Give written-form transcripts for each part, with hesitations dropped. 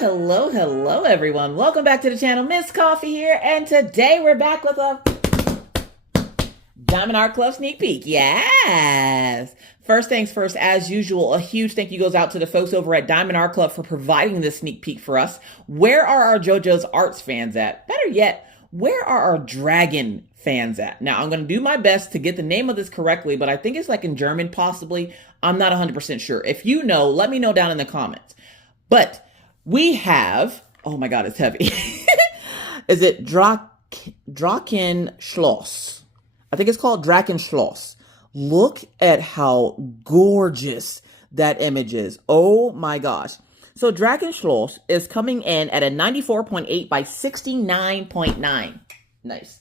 Hello, everyone. Welcome back to the channel. Miss Coffee here, and today we're back with a Diamond Art Club sneak peek. Yes! First things first, as usual, a huge thank you goes out to the folks over at Diamond Art Club for providing this sneak peek for us. Where are our JoJo's Arts fans at? Better yet, where are our Dragon fans at? Now, I'm going to do my best to get the name of this correctly, but I think it's like in German, possibly. I'm not 100% sure. If you know, let me know down in the comments. But we have, oh my God, it's heavy. Is it Drachenschloss? I think it's called Drachenschloss. Look at how gorgeous that image is. Oh my gosh. So Drachenschloss is coming in at a 94.8 by 69.9. Nice.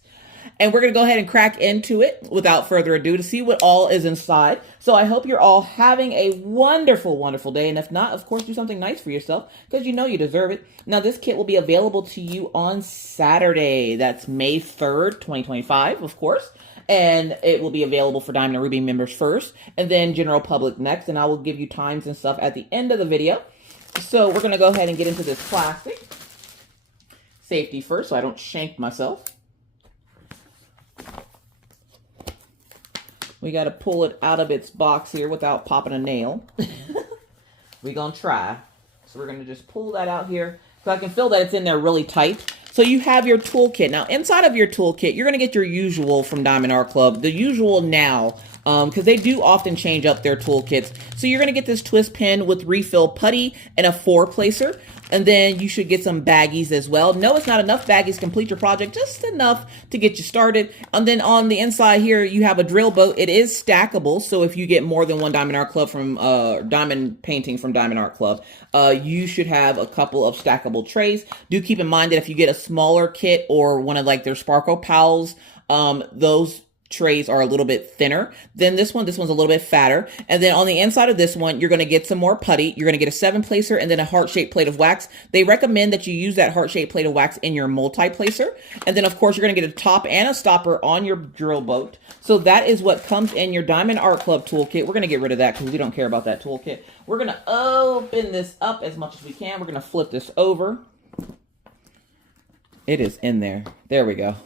And we're going to go ahead and crack into it without further ado to see what all is inside. So I hope you're all having a wonderful, wonderful day. And if not, of course, do something nice for yourself because you know you deserve it. Now, this kit will be available to you on Saturday. That's May 3rd, 2025, of course. And it will be available for Diamond and Ruby members first and then general public next. And I will give you times and stuff at the end of the video. So we're going to go ahead and get into this plastic. Safety first so I don't shank myself. We got to pull it out of its box here without popping a nail. We're going to try. So we're going to just pull that out here. So I can feel that it's in there really tight. So you have your toolkit. Now, inside of your toolkit, you're going to get your usual from Diamond Art Club. The usual now, because they do often change up their toolkits. So you're going to get this twist pin with refill putty and a 4-placer. And then you should get some baggies as well. No, it's not enough baggies to complete your project, just enough to get you started. And then on the inside here, you have a drill boat. It is stackable. So if you get more than one Diamond Art Club from diamond painting from Diamond Art Club, you should have a couple of stackable trays. Do keep in mind that if you get a smaller kit or one of like their Sparkle Pals, those trays are a little bit thinner than this one. This one's a little bit fatter. And then on the inside of this one, you're going to get some more putty. You're going to get a 7-placer and then a heart-shaped plate of wax. They recommend that you use that heart-shaped plate of wax in your multi-placer. And then, of course, you're going to get a top and a stopper on your drill boat. So that is what comes in your Diamond Art Club toolkit. We're going to get rid of that because we don't care about that toolkit. We're going to open this up as much as we can. We're going to flip this over. It is in there. There we go.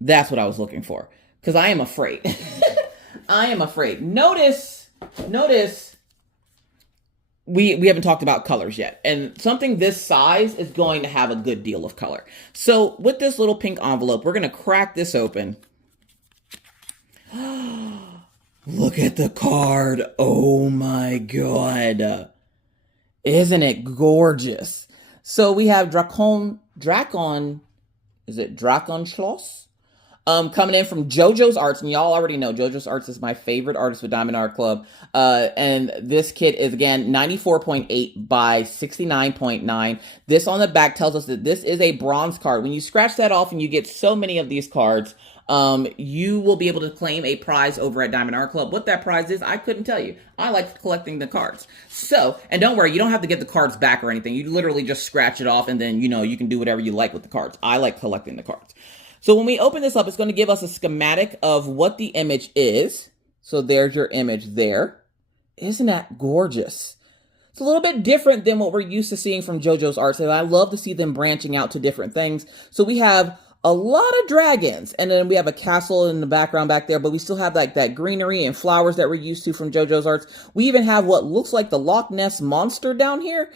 That's what I was looking for. Because I am afraid. I am afraid. Notice, we haven't talked about colors yet. And something this size is going to have a good deal of color. So with this little pink envelope, we're going to crack this open. Look at the card. Oh my God. Isn't it gorgeous? So we have Drachenschloss? Coming in from JoJo's Arts, and y'all already know JoJo's Arts is my favorite artist with Diamond Art Club. And this kit is, again, 94.8 by 69.9. This on the back tells us that this is a bronze card. When you scratch that off and you get so many of these cards, you will be able to claim a prize over at Diamond Art Club. What that prize is, I couldn't tell you. I like collecting the cards. So, and don't worry, you don't have to get the cards back or anything. You literally just scratch it off and then, you know, you can do whatever you like with the cards. I like collecting the cards. So when we open this up, it's going to give us a schematic of what the image is. So there's your image there. Isn't that gorgeous? It's a little bit different than what we're used to seeing from JoJo's Arts. And I love to see them branching out to different things. So we have a lot of dragons. And then we have a castle in the background back there. But we still have like that greenery and flowers that we're used to from JoJo's Arts. We even have what looks like the Loch Ness Monster down here.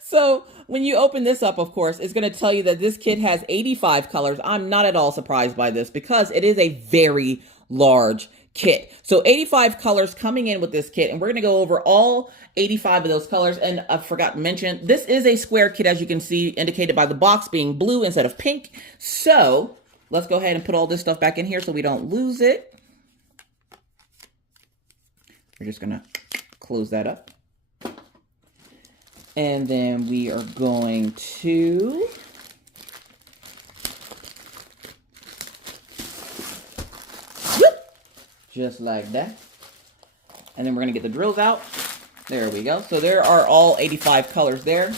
So when you open this up, of course, it's going to tell you that this kit has 85 colors. I'm not at all surprised by this because it is a very large kit. So 85 colors coming in with this kit, and we're going to go over all 85 of those colors. And I forgot to mention, this is a square kit, as you can see, indicated by the box being blue instead of pink. So let's go ahead and put all this stuff back in here so we don't lose it. We're just going to close that up. And then we are going to just like that. And then we're going to get the drills out. There we go. So there are all 85 colors there.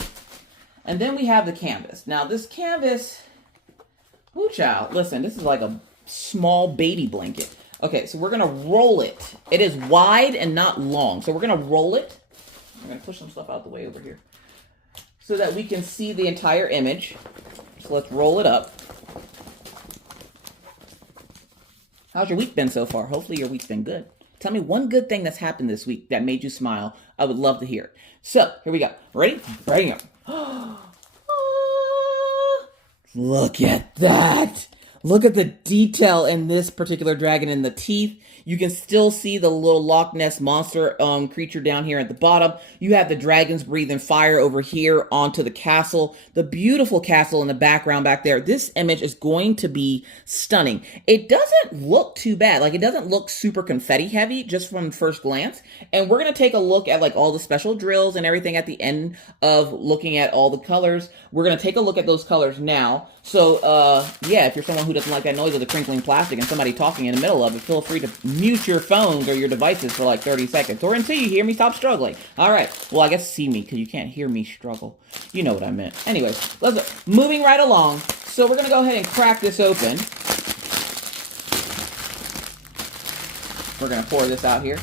And then we have the canvas. Now this canvas, whoo child, listen, this is like a small baby blanket. Okay, so we're going to roll it. It is wide and not long. So we're going to roll it. I'm going to push some stuff out the way over here. so that we can see the entire image. So let's roll it up. How's your week been so far? Hopefully your week's been good. Tell me one good thing that's happened this week that made you smile. I would love to hear it. So, here we go. Ready? Ready? Look at that. Look at the detail in this particular dragon in the teeth. You can still see the little Loch Ness monster creature down here at the bottom. You have the dragons breathing fire over here onto the castle. The beautiful castle in the background back there. This image is going to be stunning. It doesn't look too bad. Like, it doesn't look super confetti heavy just from first glance. And we're going to take a look at like all the special drills and everything at the end of looking at all the colors. We're going to take a look at those colors now. So, yeah, if you're someone who doesn't like that noise of the crinkling plastic and somebody talking in the middle of it, feel free to mute your phones or your devices for like 30 seconds or until you hear me stop struggling. All right. Well, I guess see me because you can't hear me struggle. You know what I meant. Anyways, let's moving right along. So we're going to go ahead and crack this open. We're going to pour this out here.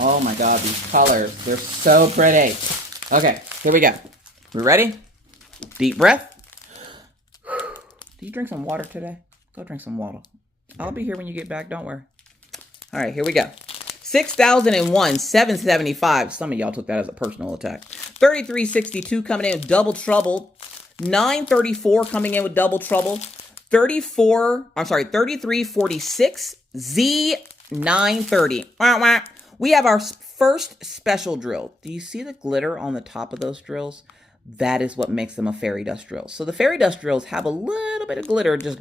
Oh my God, these colors, they're so pretty. Okay, here we go. We ready? Deep breath. Do you drink some water today? Go drink some water. I'll be here when you get back, don't worry. All right, here we go. 6001, 775. Some of y'all took that as a personal attack. 3362 coming in with double trouble. 934 coming in with double trouble. 3346. Z930. We have our first special drill. Do you see the glitter on the top of those drills? That is what makes them a fairy dust drill. So the fairy dust drills have a little bit of glitter just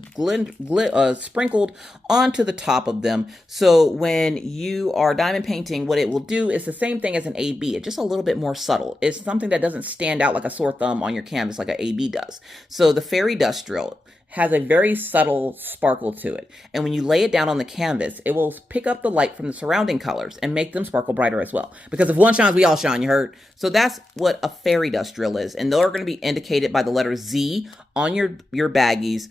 sprinkled onto the top of them. So when you are diamond painting, what it will do is the same thing as an AB. It's just a little bit more subtle. It's something that doesn't stand out like a sore thumb on your canvas like an AB does. So the fairy dust drill has a very subtle sparkle to it. And when you lay it down on the canvas, it will pick up the light from the surrounding colors and make them sparkle brighter as well. Because if one shines, we all shine, you heard? So that's what a fairy dust drill is. And they're going to be indicated by the letter Z on your baggies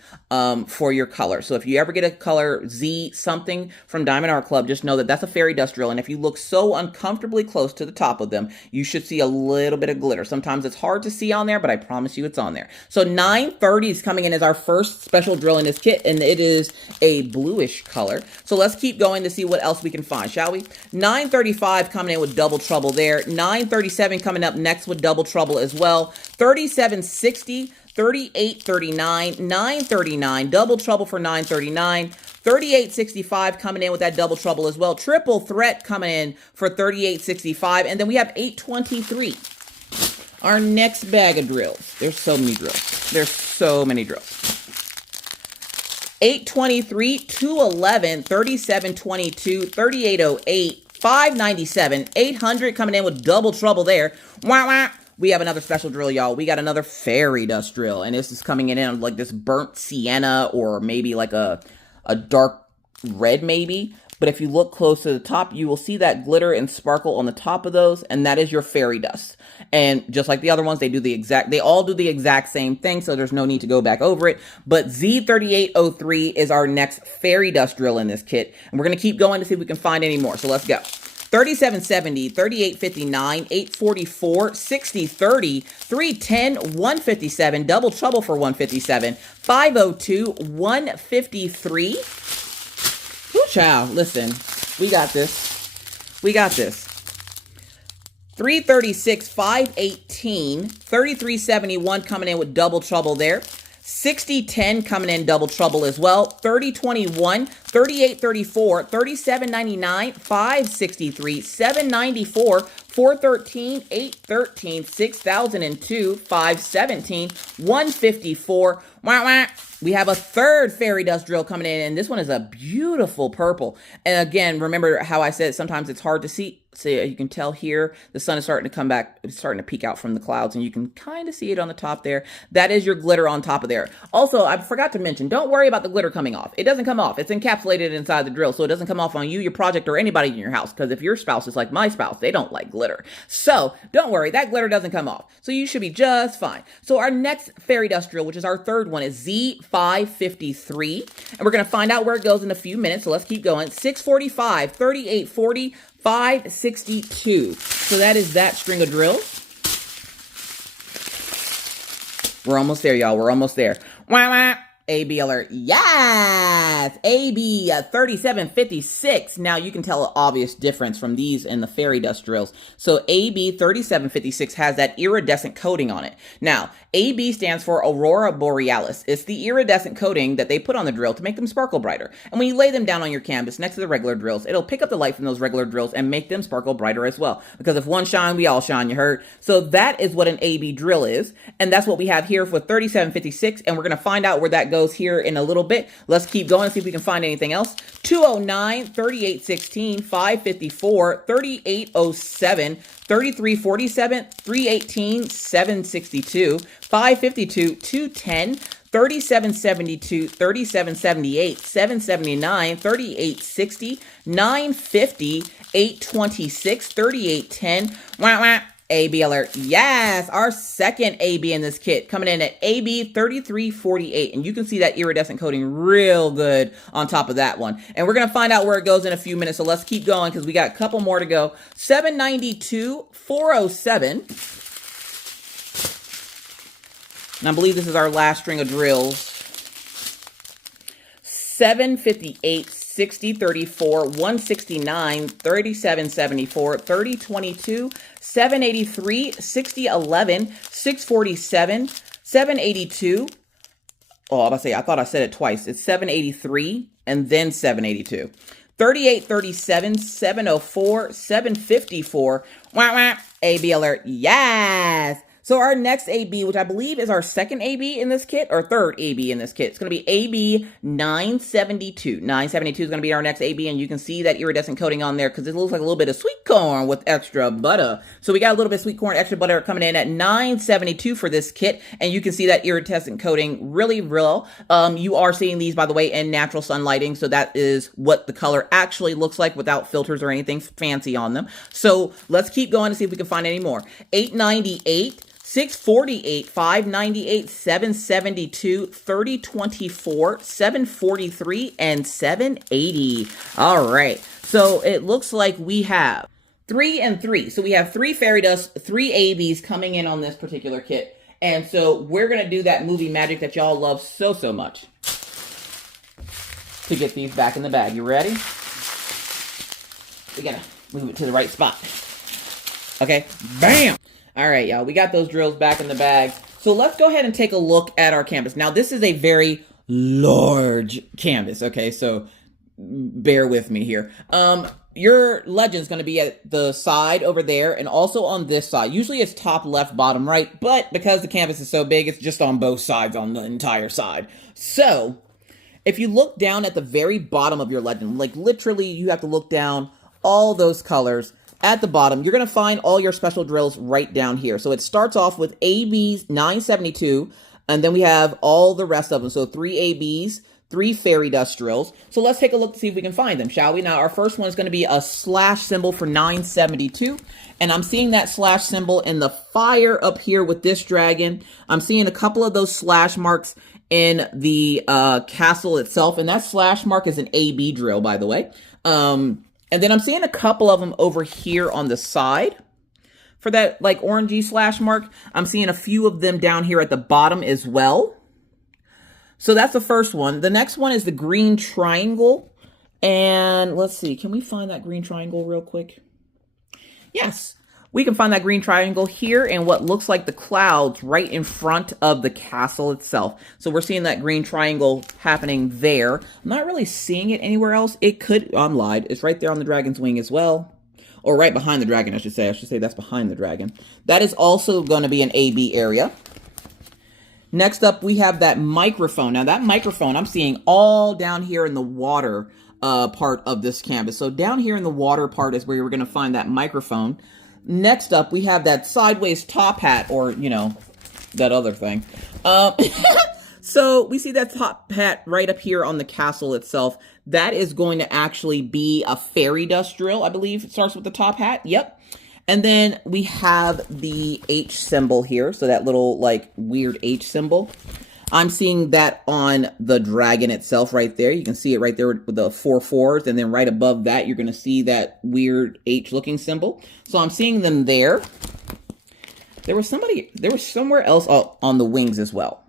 for your color. So if you ever get a color Z something from Diamond Art Club, just know that that's a fairy dust drill. And if you look so uncomfortably close to the top of them, you should see a little bit of glitter. Sometimes it's hard to see on there, but I promise you it's on there. So 930 is coming in as our first special drill in this kit, and it is a bluish color. So let's keep going to see what else we can find, shall we? 935 coming in with double trouble there. 937 coming up next with double trouble as well. 3760, 3839, 939, double trouble for 939. 3865 coming in with that double trouble as well. Triple threat coming in for 3865. And then we have 823. Our next bag of drills. There's so many drills. There's so many drills. 823, 211, 3722, 3808, 597, 800 coming in with double trouble there. Wah, wah. We have another special drill, y'all. We got another fairy dust drill, and this is coming in like this burnt sienna or maybe like a dark red maybe. But if you look close to the top, you will see that glitter and sparkle on the top of those, and that is your fairy dust. And just like the other ones, they all do the exact same thing, so there's no need to go back over it. But Z3803 is our next fairy dust drill in this kit, and we're going to keep going to see if we can find any more. So let's go. 3770, 3859, 844, 6030, 310, 157, double trouble for 157, 502, 153. Woo, child, listen, we got this. We got this. 336, 518, 3371 coming in with double trouble there. 6010 coming in double trouble as well. 3021, 3834, 3799, 563, 794, 413, 813, 6002, 517, 154. Wah, wah. We have a third fairy dust drill coming in, and this one is a beautiful purple. And again, remember how I said sometimes it's hard to see. So you can tell here the sun is starting to come back, it's starting to peek out from the clouds, and you can kind of see it on the top there. That is your glitter on top of there. Also, I forgot to mention, don't worry about the glitter coming off. It doesn't come off. It's encapsulated encapsulated it inside the drill so it doesn't come off on you, your project, or anybody in your house. Because if your spouse is like my spouse, they don't like glitter. So don't worry, that glitter doesn't come off. So you should be just fine. So our next fairy dust drill, which is our third one, is Z553. And we're going to find out where it goes in a few minutes. So let's keep going. 645, 3840, 562. So that is that string of drills. We're almost there, y'all. We're almost there. Wah, wah. AB alert. Yes! AB 3756. Now you can tell an obvious difference from these and the fairy dust drills. So AB 3756 has that iridescent coating on it. Now, AB stands for Aurora Borealis. It's the iridescent coating that they put on the drill to make them sparkle brighter. And when you lay them down on your canvas next to the regular drills, it'll pick up the light from those regular drills and make them sparkle brighter as well. Because if one shine, we all shine, you heard? So that is what an AB drill is. And that's what we have here for 3756. And we're going to find out where that goes here in a little bit. Let's keep going and see if we can find anything else. 209, 3816, 554, 3807, 3347, 318, 762, 552, 210, 3772, 3778, 779, 3860, 950, 826, 3810. Wah, wah. AB alert. Yes, our second AB in this kit coming in at AB 3348. And you can see that iridescent coating real good on top of that one. And we're going to find out where it goes in a few minutes. So let's keep going because we got a couple more to go. 792, 407. And I believe this is our last string of drills. 758, 60, 34, 169, 37, 74, 30, 22, 783, 60, 11, 647, 782. Oh, I was about to say, I thought I said it twice. It's 783 and then 782. 38, 37, 704, 754. Wah, wah. AB alert. Yes. So our next AB, which I believe is our second AB in this kit, or third AB in this kit, it's going to be AB 972. 972 is going to be our next AB, and you can see that iridescent coating on there because it looks like a little bit of sweet corn with extra butter. So we got a little bit of sweet corn, extra butter coming in at 972 for this kit, and you can see that iridescent coating really real. You are seeing these, by the way, in natural sun lighting, so that is what the color actually looks like without filters or anything fancy on them. So let's keep going to see if we can find any more. 898. 648, 598, 772, 3024, 743, and 780. All right. So it looks like we have 3 and 3. So we have 3 fairy dust, 3 ABs coming in on this particular kit. And so we're going to do that movie magic that y'all love so, so much to get these back in the bag. You ready? We got to move it to the right spot. Okay. Bam. All right, y'all, we got those drills back in the bag. So let's go ahead and take a look at our canvas. Now, this is a very large canvas, okay? So bear with me here. Your legend's going to be at the side over there and also on this side. Usually it's top left, bottom right, but because the canvas is so big, it's just on both sides on the entire side. So if you look down at the very bottom of your legend, like literally you have to look down all those colors. At the bottom, you're going to find all your special drills right down here. So it starts off with ABs 972, and then we have all the rest of them. So 3 ABs, 3 fairy dust drills. So let's take a look to see if we can find them, shall we? Now, our first one is going to be a slash symbol for 972. And I'm seeing that slash symbol in the fire up here with this dragon. I'm seeing a couple of those slash marks in the castle itself. And that slash mark is an AB drill, by the way. And then I'm seeing a couple of them over here on the side for that like orangey slash mark. I'm seeing a few of them down here at the bottom as well. So that's the first one. The next one is the green triangle. And let's see, can we find that green triangle real quick? Yes, we can find that green triangle here in what looks like the clouds right in front of the castle itself. So we're seeing that green triangle happening there. I'm not really seeing it anywhere else. It could, I'm lied. It's right there on the dragon's wing as well. Or right behind the dragon, I should say. I should say that's behind the dragon. That is also going to be an AB area. Next up, we have that microphone. Now that microphone, I'm seeing all down here in the water part of this canvas. So down here in the water part is where you're going to find that microphone. Next up, we have that sideways top hat, or, you know, that other thing. So So we see that top hat right up here on the castle itself. That is going to actually be a fairy dust drill, I believe. It starts with the top hat. Yep. And then we have the H symbol here. So that little like weird H symbol. I'm seeing that on the dragon itself right there. You can see it right there with the 4 4s. And then right above that, you're going to see that weird H looking symbol. So I'm seeing them there. There was somewhere else on the wings as well.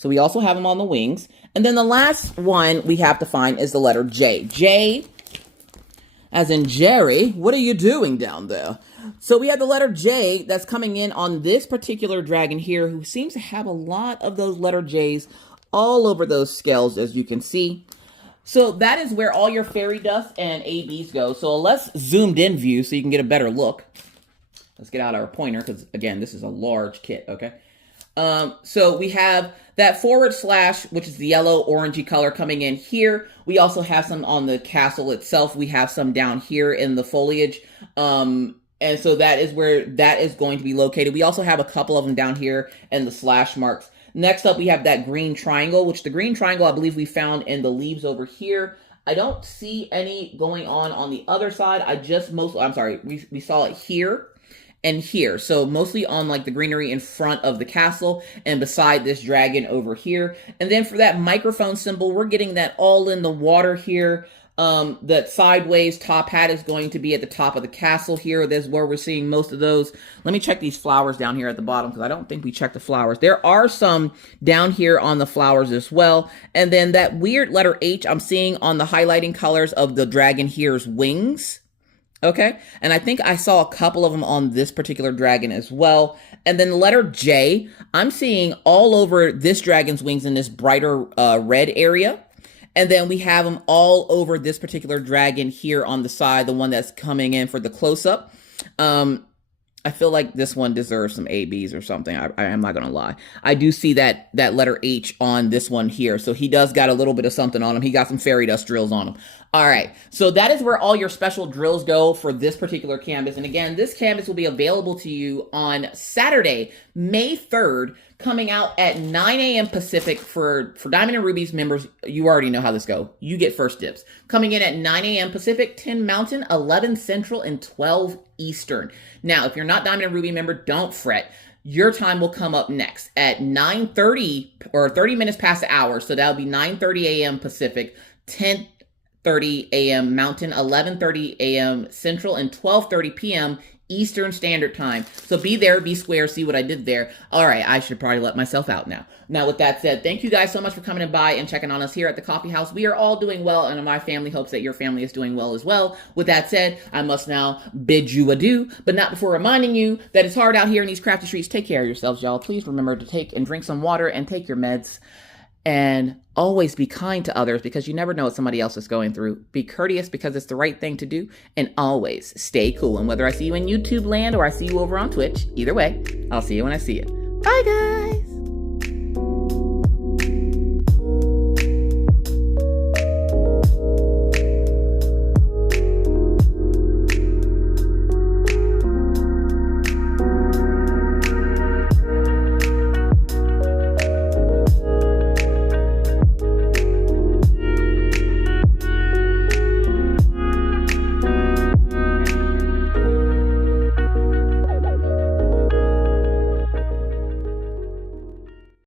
So we also have them on the wings. And then the last one we have to find is the letter J. J, as in Jerry, what are you doing down there? So we have the letter J that's coming in on this particular dragon here, who seems to have a lot of those letter J's all over those scales, as you can see. So that is where all your fairy dust and ABs go. So a less zoomed in view so you can get a better look. Let's get out our pointer because, again, this is a large kit, okay? So we have that /, which is the yellow orangey color coming in here. We also have some on the castle itself. We have some down here in the foliage. And so that is where that is going to be located. We also have a couple of them down here in the slash marks. Next up, we have that green triangle, which the green triangle, I believe we found in the leaves over here. I don't see any going on the other side. We saw it here and here. So mostly on like the greenery in front of the castle and beside this dragon over here. And then for that microphone symbol, we're getting that all in the water here. That sideways top hat is going to be at the top of the castle here. That's where we're seeing most of those. Let me check these flowers down here at the bottom because I don't think we checked the flowers. There are some down here on the flowers as well. And then that weird letter H I'm seeing on the highlighting colors of the dragon here's wings. Okay, and I think I saw a couple of them on this particular dragon as well. And then the letter J, I'm seeing all over this dragon's wings in this brighter red area. And then we have them all over this particular dragon here on the side, the one that's coming in for the close-up. I feel like this one deserves some ABs or something. I am not going to lie. I do see that letter H on this one here. So he does got a little bit of something on him. He got some fairy dust drills on him. All right. So that is where all your special drills go for this particular canvas. And again, this canvas will be available to you on Saturday, May 3rd, coming out at 9 a.m. Pacific for Diamond and Ruby's members. You already know how this goes. You get first dibs. Coming in at 9 a.m. Pacific, 10 Mountain, 11 Central, and 12 Eastern. Now, if you're not Diamond and Ruby member, don't fret. Your time will come up next at 9:30 or 30 minutes past the hour. So that'll be 9:30 a.m. Pacific, 10:30 a.m. Mountain, 11:30 a.m. Central, and 12:30 p.m. Eastern Standard Time. So be there, be square, see what I did there. All right, I should probably let myself out now. Now, with that said, thank you guys so much for coming by and checking on us here at the Coffee House. We are all doing well, and my family hopes that your family is doing well as well. With that said, I must now bid you adieu, but not before reminding you that it's hard out here in these crafty streets. Take care of yourselves, y'all. Please remember to take and drink some water and take your meds. And always be kind to others because you never know what somebody else is going through. Be courteous because it's the right thing to do. And always stay cool. And whether I see you in YouTube land or I see you over on Twitch, either way, I'll see you when I see you. Bye, guys.